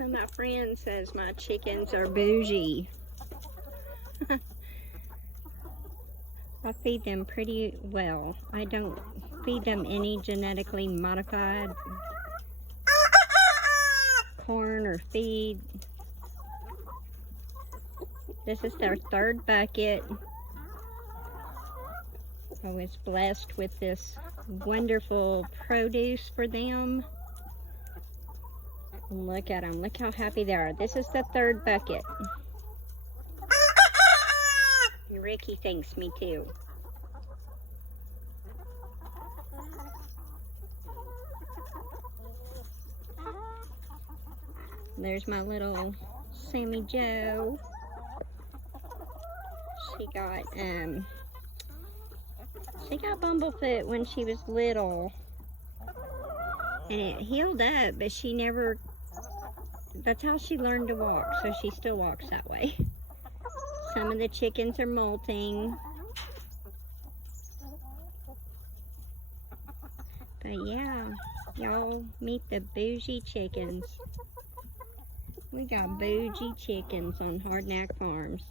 So my friend says my chickens are bougie. I feed them pretty well. I don't feed them any genetically modified corn or feed. This is their third bucket. I was blessed with this wonderful produce for them. Look at them. Look how happy they are. This is the third bucket. Ricky thanks me too. There's my little Sammy Joe. She got bumblefoot when she was little, and it healed up, but she never, that's how she learned to walk, so she still walks that way. Some of the chickens are molting. But yeah, y'all meet the Bougie Chickens. We got Bougie Chickens on Hardknack Farms.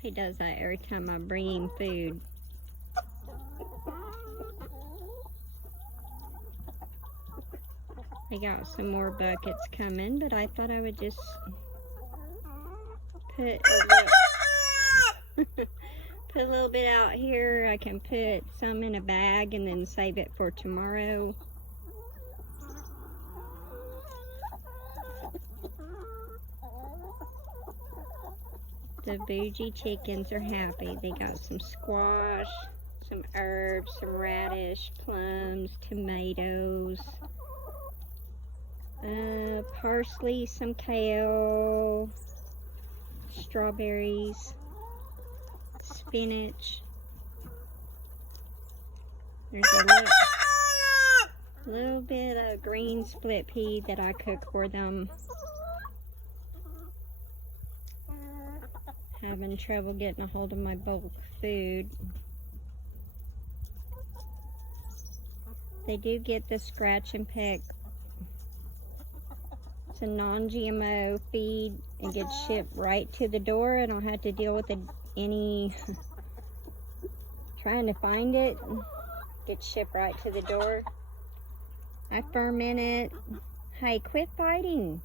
He does that every time I bring him food. I got some more buckets coming, but I thought I would just put a little bit out here. I can put some in a bag and then save it for tomorrow. The Bougie Chickens are happy. They got some squash, some herbs, some radish, plums, tomatoes, parsley, some kale, strawberries, spinach. There's a little bit of green split pea that I cook for them. Having trouble getting a hold of my bulk food. They do get the scratch and peck. It's a non-GMO feed. It gets shipped right to the door. I don't have to deal with any trying to find it. Gets shipped right to the door. I ferment it. Hey, quit fighting.